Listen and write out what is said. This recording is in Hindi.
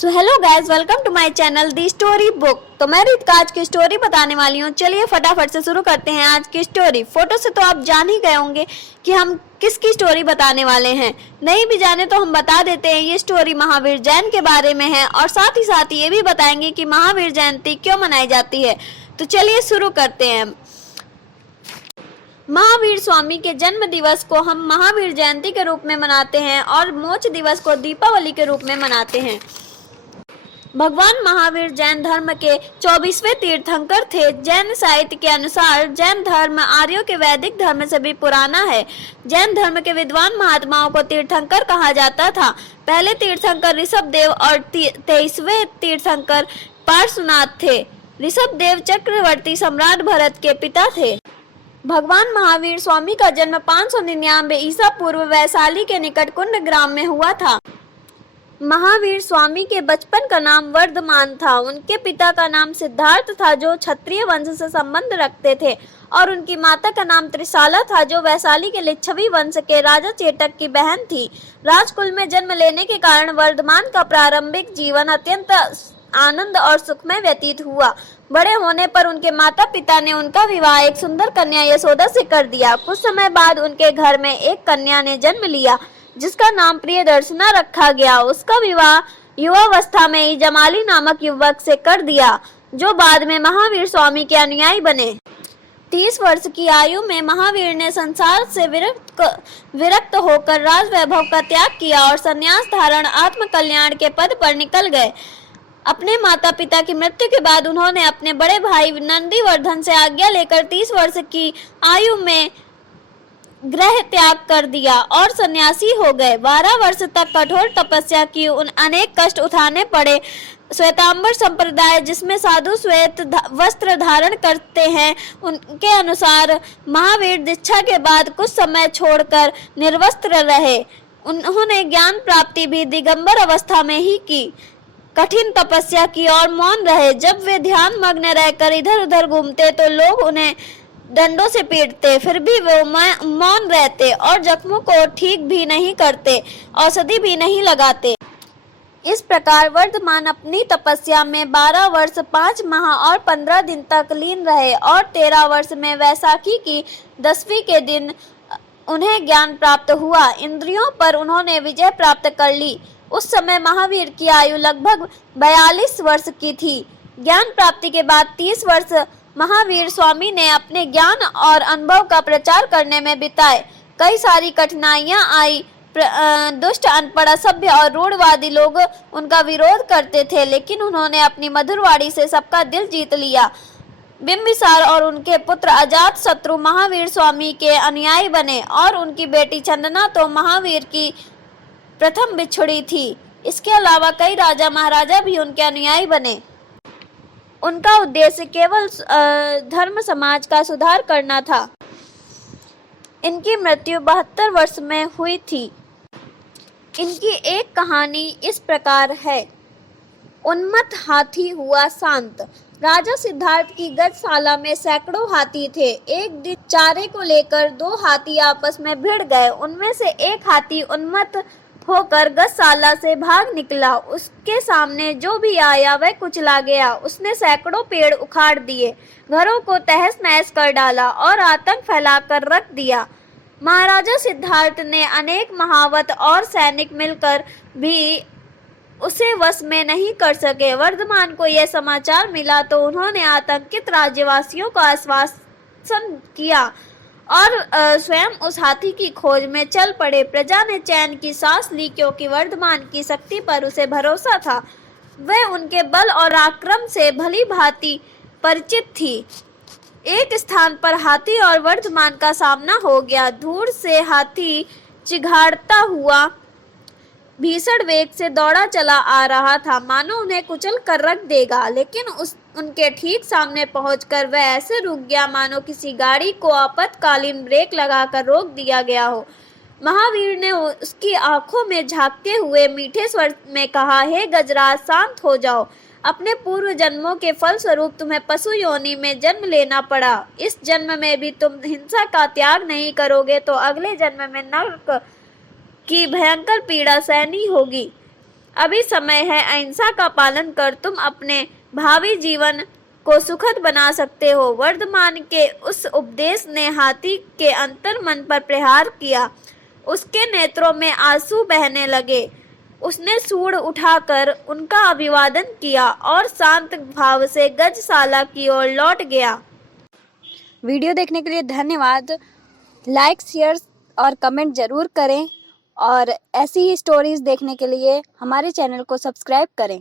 So hello guys, welcome to my channel the story book. तो मैं रित आज की स्टोरी बताने वाली हूँ। चलिए फटाफट से शुरू करते हैं आज की स्टोरी। फोटो से तो आप जान ही गए होंगे कि हम किसकी स्टोरी बताने वाले हैं। नहीं भी जाने तो हम बता देते हैं, ये स्टोरी महावीर जैन के बारे में है और साथ ही ये भी बताएंगे कि महावीर जयंती क्यों मनाई जाती है। तो चलिए शुरू करते हैं। महावीर स्वामी के जन्म दिवस को हम महावीर जयंती के रूप में मनाते हैं और मोक्ष दिवस को दीपावली के रूप में मनाते हैं। भगवान महावीर जैन धर्म के 24वें तीर्थंकर थे। जैन साहित्य के अनुसार जैन धर्म आर्यों के वैदिक धर्म से भी पुराना है। जैन धर्म के विद्वान महात्माओं को तीर्थंकर कहा जाता था। पहले तीर्थंकर ऋषभदेव और 23वें तीर्थंकर पार्श्वनाथ थे। ऋषभदेव चक्रवर्ती सम्राट भरत के पिता थे। भगवान महावीर स्वामी का जन्म 599 ईसा पूर्व वैशाली के निकट कुंड ग्राम में हुआ था। महावीर स्वामी के बचपन का नाम वर्धमान था। उनके पिता का नाम सिद्धार्थ था, जो क्षत्रिय वंश से संबंध रखते थे, और उनकी माता का नाम त्रिशाला था, जो वैशाली के लिच्छवी वंश के राजा चेतक की बहन थी। राजकुल में जन्म लेने के कारण वर्धमान का प्रारंभिक जीवन अत्यंत आनंद और सुखमय व्यतीत हुआ। बड़े होने पर उनके माता पिता ने उनका विवाह एक सुंदर कन्या यशोदा से कर दिया। कुछ समय बाद उनके घर में एक कन्या ने जन्म लिया, जिसका नाम प्रियदर्शना रखा गया। उसका विवाह युवावस्था में ही जमाली नामक युवक से कर दिया, जो बाद में महावीर स्वामी के अनुयायी बने। 30 वर्ष की आयु में महावीर ने संसार से विरक्त होकर राज वैभव का त्याग किया और संन्यास धारण आत्म कल्याण के पद पर निकल गए। अपने माता पिता की मृत्यु के बाद उन्होंने अपने बड़े भाई नंदीवर्धन से आज्ञा लेकर 30 वर्ष की आयु में गृह त्याग कर दिया और सन्यासी हो गए। 12 वर्ष तक कठोर तपस्या की, अनेक कष्ट उठाने पड़े। श्वेतांबर संप्रदाय, जिसमें साधु श्वेत वस्त्र धारण करते हैं, उनके अनुसार महावीर दीक्षा के बाद कुछ समय छोड़कर निर्वस्त्र रहे। उन्होंने ज्ञान प्राप्ति भी दिगंबर अवस्था में ही की। कठिन तपस्या की और मौन रहे। जब वे ध्यान मग्न रहकर इधर उधर घूमते तो लोग उन्हें डंडों से पीटते, फिर भी वे मौन रहते और जख्मों को ठीक भी नहीं करते, औषधि भी नहीं लगाते। इस प्रकार वर्धमान अपनी तपस्या में 12 वर्ष 5 माह और 15 दिन तक लीन रहे और 13 वर्ष में वैशाखी की 10वीं के दिन उन्हें ज्ञान प्राप्त हुआ। इंद्रियों पर उन्होंने विजय प्राप्त कर ली। उस समय महावीर की आयु लगभग 42 वर्ष की थी। ज्ञान प्राप्ति के बाद 30 वर्ष महावीर स्वामी ने अपने ज्ञान और अनुभव का प्रचार करने में बिताए। कई सारी कठिनाइयां आई। दुष्ट, अनपढ़, असभ्य और रूढ़वादी लोग उनका विरोध करते थे, लेकिन उन्होंने अपनी मधुर वाणी से सबका दिल जीत लिया। बिंबिसार और उनके पुत्र अजात शत्रु महावीर स्वामी के अनुयायी बने और उनकी बेटी चंदना तो महावीर की प्रथम बिछुड़ी थी। इसके अलावा कई राजा महाराजा भी उनके अनुयायी बने। उनका उद्देश्य केवल धर्म समाज का सुधार करना था। इनकी मृत्यु 72 वर्ष में हुई थी। इनकी एक कहानी इस प्रकार है। उन्मत्त हाथी हुआ शांत। राजा सिद्धार्थ की गजशाला में सैकड़ों हाथी थे। एक दिन चारे को लेकर 2 हाथी आपस में भिड़ गए। उनमें से एक हाथी उन्मत्त होकर गजशाला से भाग निकला। उसके सामने जो भी आया वह कुचला गया। उसने सैकड़ों पेड़ उखाड़ दिए, घरों को तहस नहस कर डाला और आतंक फैलाकर रख दिया। महाराजा सिद्धार्थ ने अनेक महावत और सैनिक मिलकर भी उसे वश में नहीं कर सके। वर्धमान को यह समाचार मिला तो उन्होंने आतंकित राज्यवासियों को आश्वासन किया और स्वयं उस हाथी की खोज में चल पड़े। प्रजा ने चैन की सांस ली, क्योंकि वर्धमान की शक्ति पर उसे भरोसा था। वह उनके बल और आक्रमण से भली भांति परिचित थी। एक स्थान पर हाथी और वर्धमान का सामना हो गया। दूर से हाथी चिघाड़ता हुआ भीषण वेग से दौड़ा चला आ रहा था, मानो उन्हें कुचल कर रख देगा, लेकिन उनके ठीक सामने पहुंचकर वह ऐसे रुक गया मानो किसी गाड़ी को आपातकालीन ब्रेक लगाकर रोक दिया गया हो। महावीर ने उसकी आंखों में झांकते हुए मीठे स्वर में कहा, हे गजराज, शांत हो जाओ। अपने पूर्व जन्मों के फल स्वरूप तुम्हें पशु योनि में जन्म लेना पड़ा। इस जन्म में भी तुम हिंसा का त्याग नहीं करोगे तो अगले जन्म में नरक की भयंकर पीड़ा सहनी होगी। अभी समय है, अहिंसा का पालन कर तुम अपने भावी जीवन को सुखद बना सकते हो। वर्धमान के उस उपदेश ने हाथी के अंतर मन पर प्रहार किया। उसके नेत्रों में आंसू बहने लगे। उसने सूंड उठाकर उनका अभिवादन किया और शांत भाव से गजशाला की ओर लौट गया। वीडियो देखने के लिए धन्यवाद। लाइक, शेयर और कमेंट जरूर करें और ऐसी ही स्टोरीज देखने के लिए हमारे चैनल को सब्सक्राइब करें।